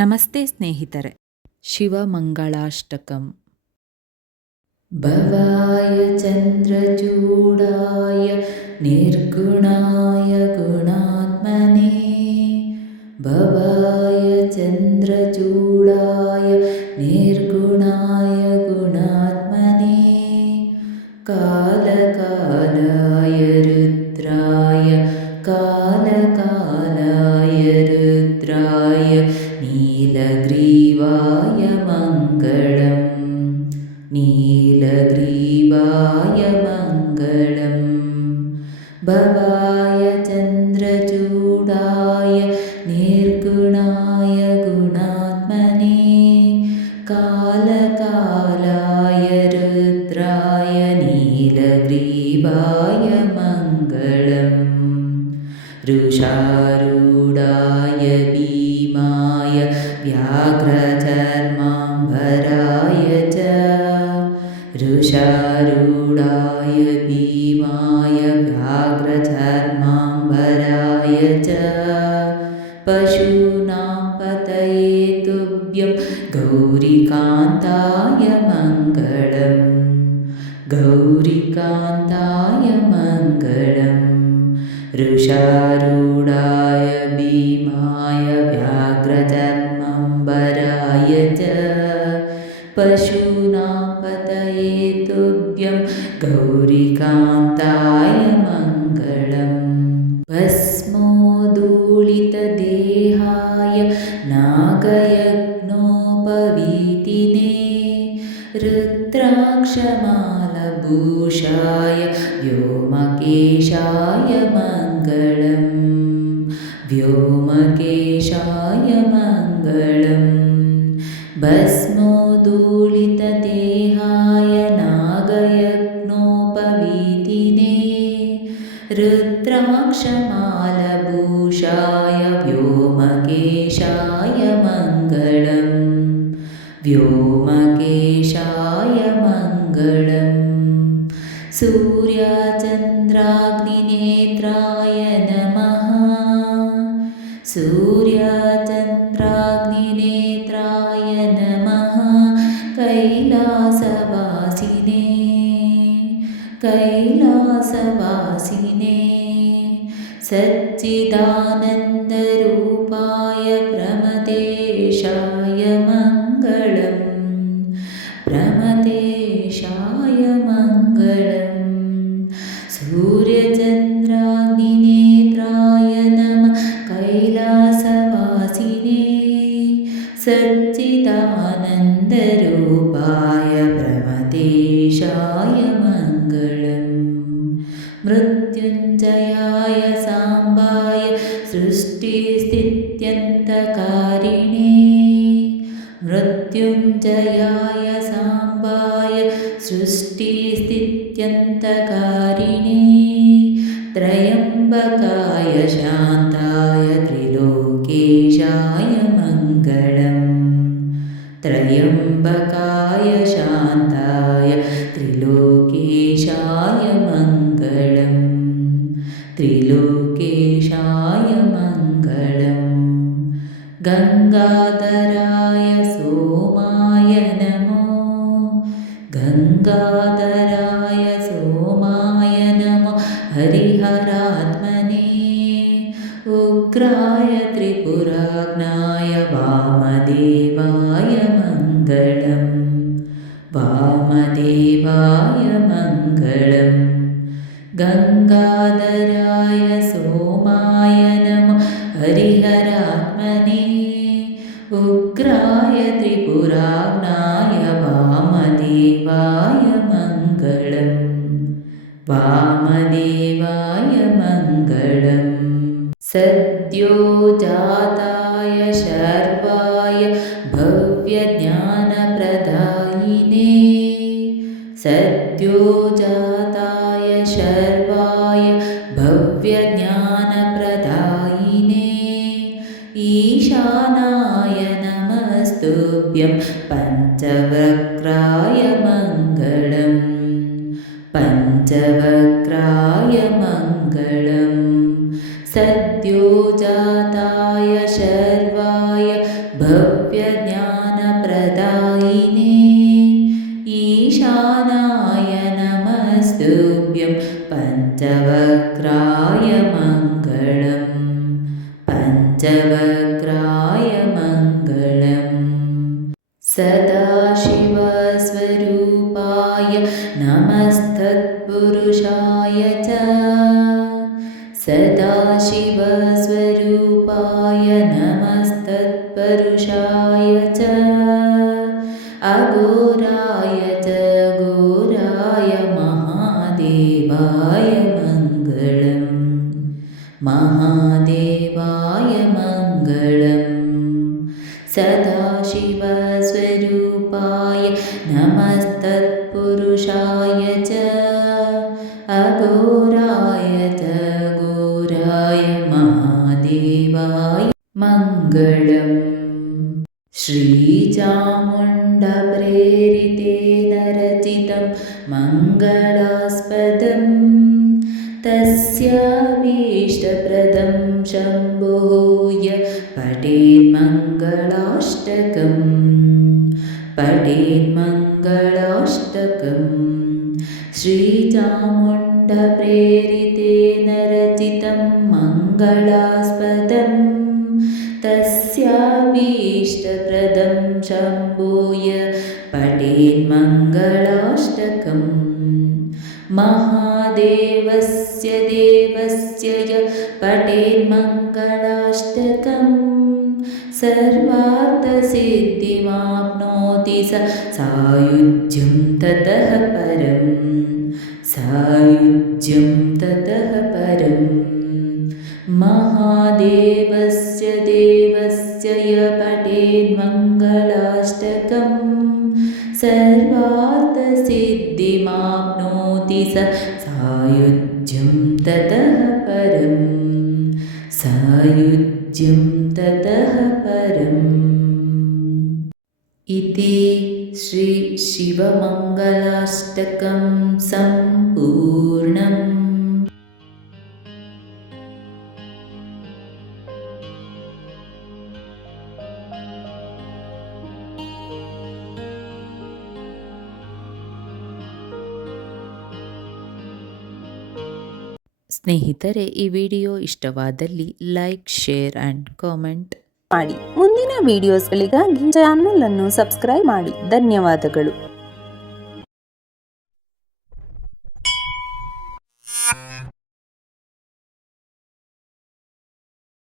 ನಮಸ್ತೆ ಸ್ನೇಹಿತರೆ. ಶಿವಮಂಗಳಾಷ್ಟಕಂ. ಭವಾಯ ಚಂದ್ರಚೂಡಾಯ ನಿರ್ಗುಣಾಯ ಗುಣಾತ್ಮನೇ ಭವಾಯ ಚಂದ್ರಚೂಡಾಯ ನಿರ್ಗುಣಾಯ ಗುಣಾತ್ಮನೇ ಕಾಲಕಾಲಾಯ ರುದ್ರಾಯ ಕಾಲಕಾಲಾಯ ರುದ್ರಾಯ ನೀಲಗ್ರೀವಾಯ ಮಂಗಳಂ ನೀಲಗ್ರೀವಾಯ ಮಂಗಳಂ ಭವಾಯ ಚಂದ್ರಚೂಡಾಯ ನಿರ್ಗುಣಾಯ ಗುಣಾತ್ಮನೇ ಕಾಲಕಾಲಾಯ ರುದ್ರಾಯ ನೀಲಗ್ರೀವಾಯ ಮಂಗಳಂ ವೃಷಾರೂಢಾಯ ಭೀಮಾಯ ವ್ಯಾಘ್ರಚರ್ಮಾಂಬರಾಯ ಚ ವೃಷಾರೂಢಾಯ ಭೀಮಾಯ ವ್ಯಾಘ್ರಚರ್ಮಾಂಬರಾಯ ಚ ಪಶೂನಾಂ ಪತಯೇ ತುಭ್ಯಂ ಗೌರಿಕಾಂತಾಯ ಮಂಗಳಂ ಗೌರಿಕಾಂತಾಯ ಮಂಗಳಂ ವೃಷಾರೂಢಾಯ ಭೀಮಾಯ ವ್ಯಾಘ್ರಚರ್ಮಾಂಬರಾಯ ಚ ಪಶೂನಾಂ ಪತಯೇ ತುಭ್ಯಂ ಗೌರಿಕಾಂತಾಯ ಮಂಗಳಂ ಭಸ್ಮೋದೂಳಿತದೇಹಾಯ ನಾಗಯಜ್ಞೋಪವೀತಿನೇ ರುದ್ರಾಕ್ಷಮಾಲಭೂಷಾಯ ವ್ಯೋಮಕೇಶಾಯ ಮಂಗಳಂ ವ್ಯೋಮಕೇಶಾಯ ಮಂಗಳಂ ಭಸ್ಮೋದೂಳಿತದೇಹಾಯ ನಾಗಯಜ್ಞೋಪವೀತಿನೇ ರುದ್ರಾಕ್ಷಮಾಲಭೂಷಾಯ ವ್ಯೋಮಕೇಶಾಯ ಮಂಗಳಂ ವ್ಯೋಮಕೇಶಾಯ ಮಂಗಳಂ ಸೂರ್ಯಚಂದ್ರಾಗ್ನಿನೇತ್ರಾಯ ನಮಃ ಸೂರ್ಯಚಂದ್ರಾಗ್ನಿನೇತ್ರಾಯ ನಮಃ ಕೈಲಾಸವಾಸಿನೇ ಕೈಲಾಸವಾಸಿನೇ ಸಚ್ಚಿದಾನಂದರೂಪಾಯ ಪ್ರಮದೇಶಾಯ ಮಂಗಳಂ ಪ್ರಮದೇಶಾಯ ಮಂಗಳಂ ಸೂರ್ಯಚಂದ್ರಾಗ್ನಿನೇತ್ರಾಯ ನಮಃ ಕೈಲಾಸವಾಸಿನೇ ಸಚ್ಚಿದಾನಂದರೂಪಾಯ ಪ್ರಮದೇಶಾಯ ಮಂಗಳಂ ಮೃತ್ಯುಂಜಯಾಯ ಸಾಂಬಾಯ ಸೃಷ್ಟಿಸ್ಥಿತ್ಯಂತಕಾರಿಣೇ ಮೃತ್ಯುಂಜಯಾಯ ಸಾಂಬಾಯ ಸೃಷ್ಟಿಸ್ಥಿತ್ಯಂತಕಾರಿಣೇ ತ್ರಯಂಬಕಾಯ ಶಾಂತಾಯ ತ್ರಿಲೋಕೇಶಾಯ ಮಂಗಳಂ ತ್ರಯಂಬಕಾಯ ಶಾಂತಾಯ ತ್ರಿಲೋಕೇಶಾಯ ಮಂಗಳಂ ತ್ರಿಲೋಕೇಶಾಯ ಮಂಗಳಂ ಗಂಗಾಧರಾಯ ಸೋಮಾಯ ನಮೋ ಗಂಗಾಧರಾಯ ಸೋಮಾಯ ನಮೋ ಹರಿಹರಾತ್ಮನೇ ಉಗ್ರಾಯ ತ್ರಿಪುರಾಗ್ನಾಯ ವಾಮದೇವಾಯ ಮಂಗಳಂ ವಾಮದೇವಾಯ ಮಂಗಳಂ ಗಂಗಾಧರಾಯ ಸೋಮಾಯ ನಮೋ ಹರಿಹರಾತ್ಮನೇ ಉಗ್ರಾಯ ತ್ರಿಪುರಾಗ್ನಾಯ ವಾಮದೇವಾಯ ಮಂಗಳಂ ವಾಮದೇವಾಯ ಮಂಗಳಂ ಸದ್ಯೋ ಜಾತಾಯ ಶರ್ವಾಯ ಭವ್ಯಜ್ಞಾನಪ್ರದಾಯಿನೇ ಸದ್ಯೋ ಜಾತಾಯ ಶರ್ವಾಯ ಭವ್ಯಜ್ಞಾನಪ್ರದಾಯಿನೇ ಈಶಾನಾಯ ನಮಸ್ತುಭ್ಯಂ ಪಂಚವಕ್ರಾಯ ಮಂಗಳಂ ಪಂಚವಕ್ರಾಯ ಮಂಗಳಂ सद्यो जाताय शर्वाय भव्य पञ्चवक्त्राय मङ्गलम् पञ्चवक्त्राय मङ्गलम् सदाशिवस्वरूपाय नमस्तत्पुरुषाय च सदाशिवस्वरूपाय नमस्तत्पुरुषाय च अघोराय च घोराय महादेवाय मङ्गलम् महादेवाय मङ्गलम् सदाशिवस्वरूपाय नमस्तत्पुरुषाय च अघोराय च घोराय महादेवाय मङ्गलम् श्रीचामुण्डप्रेरितेन रचितं मङ्गलास्पदं तस्याभीष्टप्रदं शम्भोः पठेन्मङ्गलाष्टकम् श्रीचामुण्डप्रेरितेन रचितं मङ्गलास्पदं तस्याभीष्टप्रदं शम्भोः पठेन्मङ्गलाष्टकम् महादेवस्य देवस्य य पठेन्मङ्गलाष्टकम् सर्वार्थसिद्धिमाप्नोति स सायुज्यं ततः परम् सायुज्यं ततः परम् महादेवस्य देवस्य य पठेन्मङ्गलाष्टकम् सर्वार्थसिद्धिमाप्नोति स सायुज्यं ततः परम् सायुज्यं ततः परम् इति श्री शिवमङ्गलाष्टकं सम्पूर्णम्। ಸ್ನೇಹಿತರೆ, ಈ ವಿಡಿಯೋ ಇಷ್ಟವಾದಲ್ಲಿ ಲೈಕ್, ಶೇರ್ ಆ್ಯಂಡ್ ಕಾಮೆಂಟ್ ಮಾಡಿ. ಮುಂದಿನ ವಿಡಿಯೋಸ್ಗಳಿಗಾಗಿ ಚಾನಲ್ ಅನ್ನು ಸಬ್ಸ್ಕ್ರೈಬ್ ಮಾಡಿ. ಧನ್ಯವಾದಗಳು.